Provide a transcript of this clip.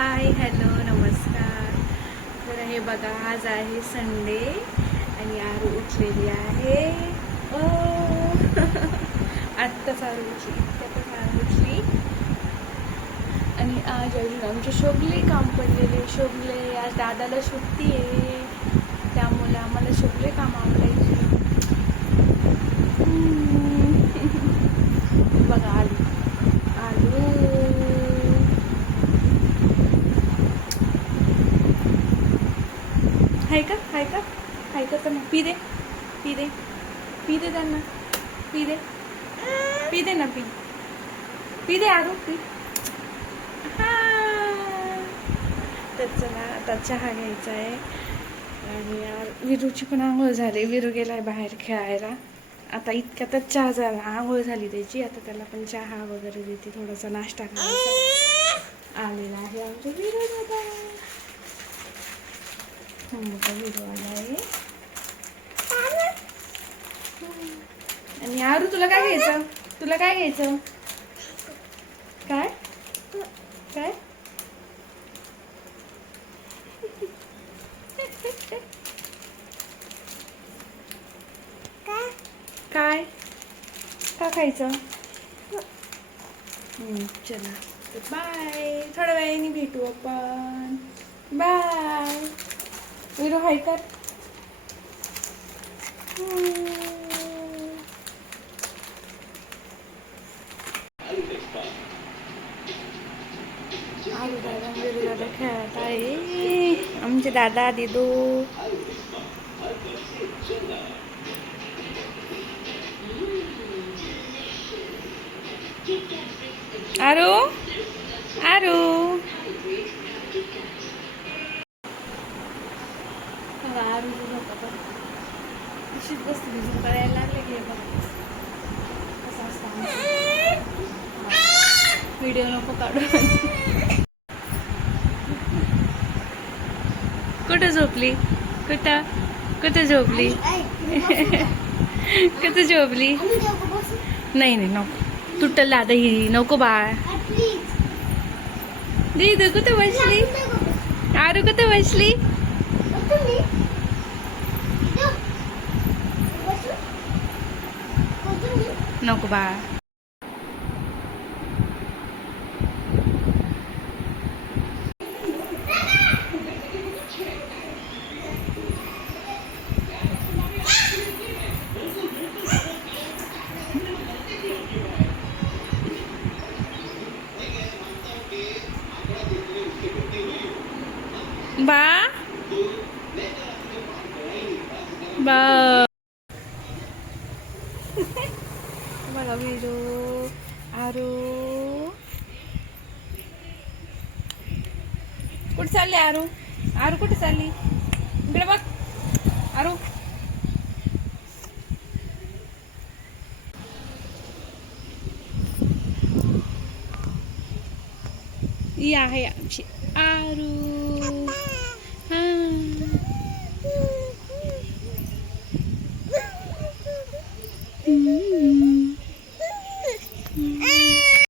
Hi hello नमस्कार. तर हे बघा, आज आहे संडे आणि आरू उठलेली आहे. ओ आत्ताच आरू उठली, आणि आज अजून आमचे शोभले काम पडलेले. शोभले आज दादाला सुट्टी आहे, त्यामुळे आम्हाला शोभले काम आवडायचे. बघा आलू आलू हाय का तर मग पी दे त्यांना, पी दे ना, पी दे आरू, पी. तर चला आता चहा घ्यायचा आहे. आणि यार विरूची पण आंघोळ झाली. विरू गेलाय बाहेर खेळायला. आता इतक्यातच चहा झाला, आंघोळ झाली त्याची. आता त्याला पण चहा वगैरे देते, थोडासा नाश्ता करायचा. आलेला आहे आमच्या विरू दादा. विरू आला आहे. आणि आरू तुला काय घ्यायचं? काय काय का खायचं? चला तर बाय, थोड्या वेळाने भेटू आपण. बाय विरू, हाय कर. आरू दादा विरू दादा खेळत आहे. आमचे दादा दिदू. आरू अशीच बसली, करायला लागले की कसं असतं. व्हिडिओ नको काढू. कुठं झोपली? कुठं झोपली? नाही नको, तुटल दादा ही, नको बाळ. दीदू कुठं बसली? आरू कुठं बसली? नको बाळ. बा बघा विरू, आरू कुठे चालली? आरू कुठे चालली? इकडे बघ आरू. ही आहे आमची आरू.